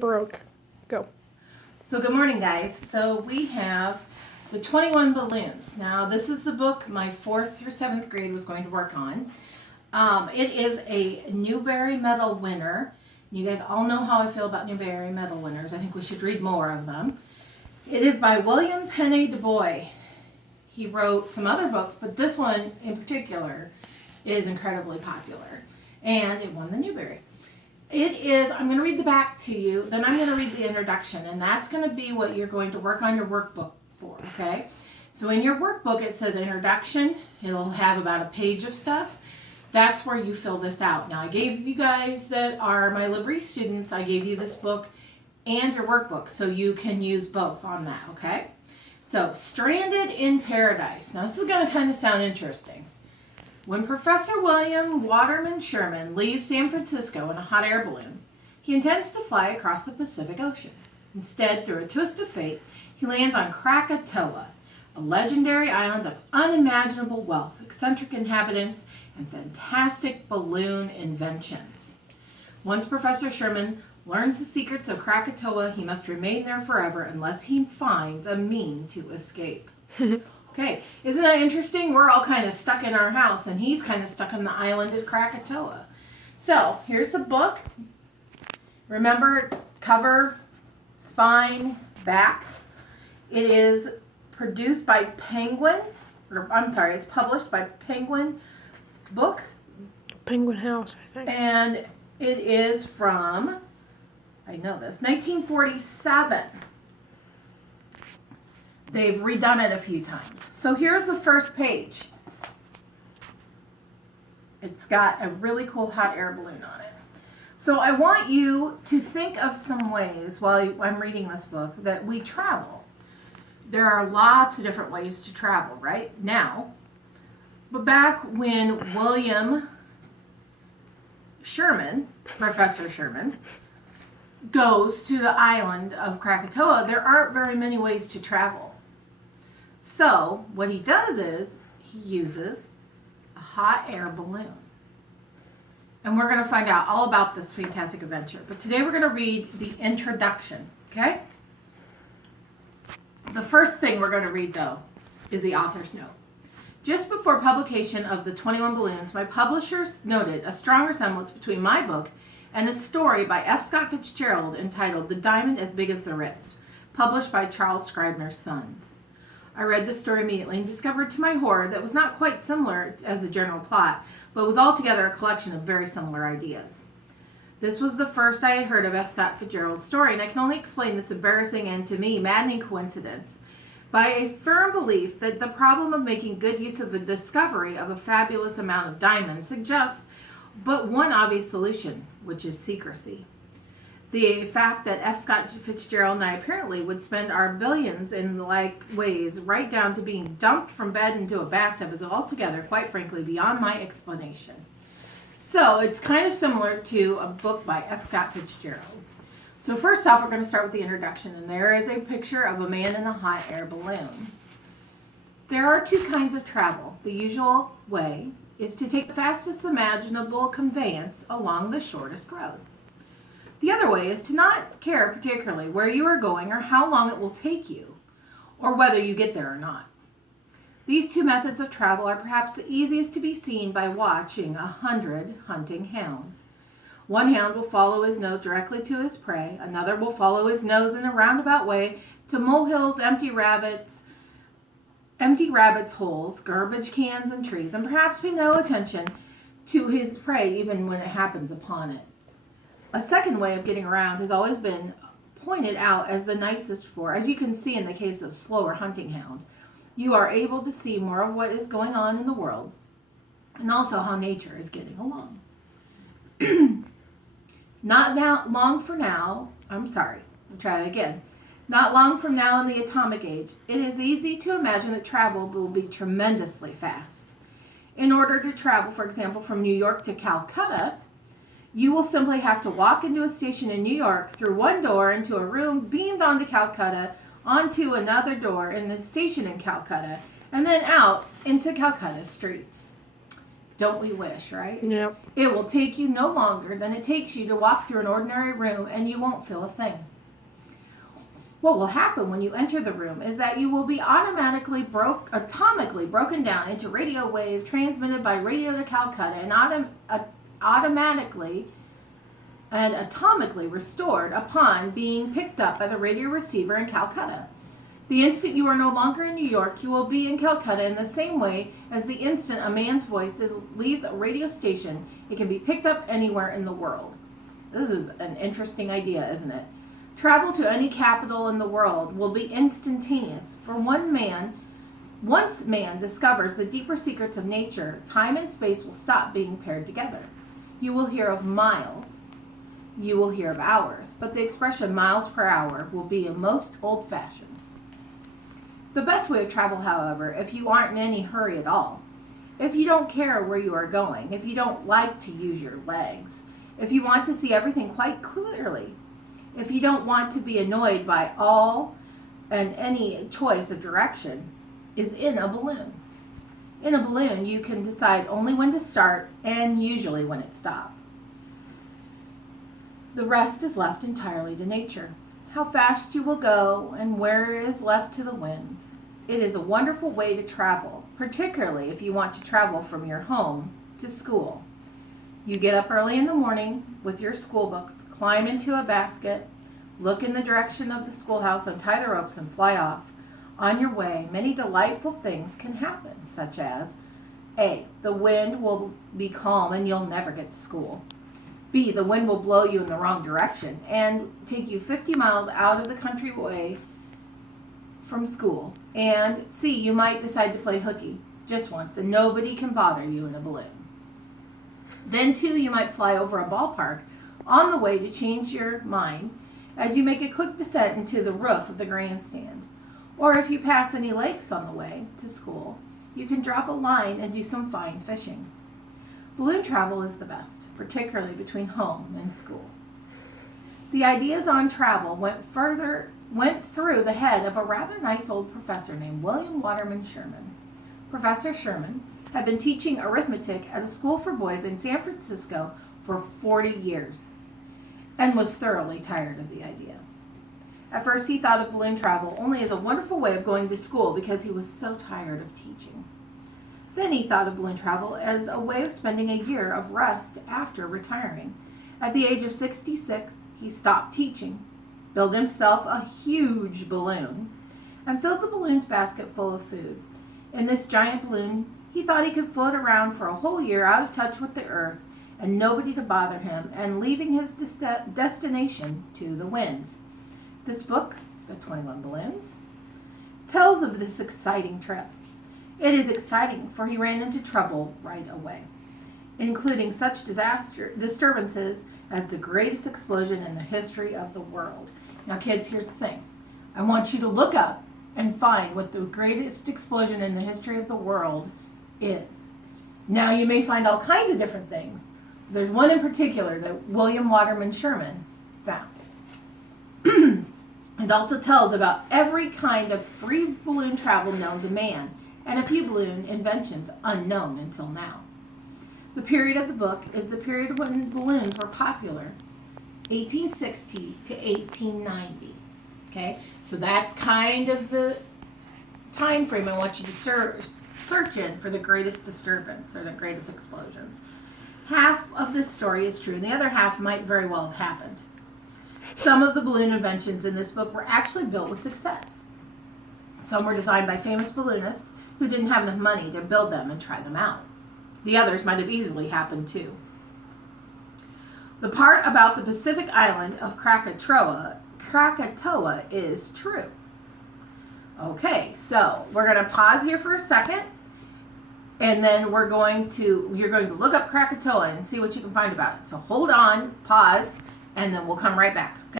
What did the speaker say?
Broke. Go. So good morning, guys. So we have the 21 balloons. Now this is the book my 4th through 7th grade was going to work on. It is a Newbery Medal winner. You guys all know how I feel about Newbery Medal winners. I think we should read more of them. It is by William Penney Du Bois. He wrote some other books, but this one in particular is incredibly popular. And it won the Newbery. It is, I'm going to read the back to you, then I'm going to read the introduction, and that's going to be what you're going to work on your workbook for, okay? So in your workbook, it says introduction. It'll have about a page of stuff. That's where you fill this out. Now, I gave you guys that are my Liberty students, I gave you this book and your workbook, so you can use both on that, okay? So, Stranded in Paradise. Now, this is going to kind of sound interesting. When Professor William Waterman Sherman leaves San Francisco in a hot air balloon, he intends to fly across the Pacific Ocean. Instead, through a twist of fate, he lands on Krakatoa, a legendary island of unimaginable wealth, eccentric inhabitants, and fantastic balloon inventions. Once Professor Sherman learns the secrets of Krakatoa, he must remain there forever unless he finds a means to escape. Okay, isn't that interesting? We're all kind of stuck in our house, and he's kind of stuck on the island of Krakatoa. So, here's the book. Remember, cover, spine, back. It is produced by Penguin, it's published by Penguin Book. Penguin House, I think. And it is from, 1947. They've redone it a few times. So here's the first page. It's got a really cool hot air balloon on it. So I want you to think of some ways while I'm reading this book that we travel. There are lots of different ways to travel right now. But back when William Sherman, Professor Sherman, goes to the island of Krakatoa, there aren't very many ways to travel. So, what he does is, he uses a hot air balloon. And we're going to find out all about this fantastic adventure. But today we're going to read the introduction, okay? The first thing we're going to read, though, is the author's note. Just before publication of the 21 Balloons, my publishers noted a strong resemblance between my book and a story by F. Scott Fitzgerald entitled The Diamond as Big as the Ritz, published by Charles Scribner's Sons. I read the story immediately and discovered to my horror that it was not quite similar as the general plot, but was altogether a collection of very similar ideas. This was the first I had heard of F. Scott Fitzgerald's story, and I can only explain this embarrassing and, to me, maddening coincidence by a firm belief that the problem of making good use of the discovery of a fabulous amount of diamonds suggests but one obvious solution, which is secrecy. The fact that F. Scott Fitzgerald and I apparently would spend our billions in like ways right down to being dumped from bed into a bathtub is altogether, quite frankly, beyond my explanation. So it's kind of similar to a book by F. Scott Fitzgerald. So first off, we're going to start with the introduction, and there is a picture of a man in a hot air balloon. There are two kinds of travel. The usual way is to take the fastest imaginable conveyance along the shortest road. The other way is to not care particularly where you are going or how long it will take you, or whether you get there or not. These two methods of travel are perhaps the easiest to be seen by watching 100 hunting hounds. One hound will follow his nose directly to his prey, another will follow his nose in a roundabout way to molehills, empty rabbits' holes, garbage cans, and trees, and perhaps pay no attention to his prey even when it happens upon it. A second way of getting around has always been pointed out as the nicest for, as you can see in the case of slower hunting hound, you are able to see more of what is going on in the world and also how nature is getting along. Not long from now in the atomic age, it is easy to imagine that travel will be tremendously fast. In order to travel, for example, from New York to Calcutta, you will simply have to walk into a station in New York, through one door into a room beamed onto Calcutta, onto another door in the station in Calcutta, and then out into Calcutta streets. Don't we wish, right? Yep. It will take you no longer than it takes you to walk through an ordinary room, and you won't feel a thing. What will happen when you enter the room is that you will be atomically broken down into radio wave transmitted by radio to Calcutta and automatically and atomically restored upon being picked up by the radio receiver in Calcutta. The instant you are no longer in New York, you will be in Calcutta in the same way as the instant a man's voice leaves a radio station, it can be picked up anywhere in the world. This is an interesting idea, isn't it? Travel to any capital in the world will be instantaneous. For once man discovers the deeper secrets of nature, time and space will stop being paired together. You will hear of miles. You will hear of hours. But the expression miles per hour will be most old-fashioned. The best way of travel, however, if you aren't in any hurry at all, if you don't care where you are going, if you don't like to use your legs, if you want to see everything quite clearly, if you don't want to be annoyed by all and any choice of direction, is in a balloon. In a balloon, you can decide only when to start and usually when it stops. The rest is left entirely to nature. How fast you will go and where is left to the winds. It is a wonderful way to travel, particularly if you want to travel from your home to school. You get up early in the morning with your school books, climb into a basket, look in the direction of the schoolhouse, untie the ropes, and fly off. On your way, many delightful things can happen, such as A. The wind will be calm and you'll never get to school. B. The wind will blow you in the wrong direction and take you 50 miles out of the country way from school. And C. You might decide to play hooky just once and nobody can bother you in a balloon. Then 2. You might fly over a ballpark on the way to change your mind as you make a quick descent into the roof of the grandstand. Or if you pass any lakes on the way to school, you can drop a line and do some fine fishing. Balloon travel is the best, particularly between home and school. The ideas on travel went through the head of a rather nice old professor named William Waterman Sherman. Professor Sherman had been teaching arithmetic at a school for boys in San Francisco for 40 years and was thoroughly tired of the idea. At first he thought of balloon travel only as a wonderful way of going to school because he was so tired of teaching. Then he thought of balloon travel as a way of spending a year of rest after retiring. At the age of 66, he stopped teaching, built himself a huge balloon, and filled the balloon's basket full of food. In this giant balloon, he thought he could float around for a whole year out of touch with the earth and nobody to bother him and leaving his destination to the winds. This book, The 21 Balloons, tells of this exciting trip. It is exciting, for he ran into trouble right away, including such disturbances as the greatest explosion in the history of the world. Now, kids, here's the thing. I want you to look up and find what the greatest explosion in the history of the world is. Now, you may find all kinds of different things. There's one in particular that William Waterman Sherman found. It also tells about every kind of free balloon travel known to man, and a few balloon inventions unknown until now. The period of the book is the period when balloons were popular, 1860 to 1890. Okay, so that's kind of the time frame I want you to search in for the greatest disturbance or the greatest explosion. Half of this story is true, and the other half might very well have happened. Some of the balloon inventions in this book were actually built with success. Some were designed by famous balloonists who didn't have enough money to build them and try them out. The others might have easily happened too. The part about the Pacific island of Krakatoa is true. Okay, so we're going to pause here for a second, and then you're going to look up Krakatoa and see what you can find about it. So hold on, pause, and then we'll come right back. Okay?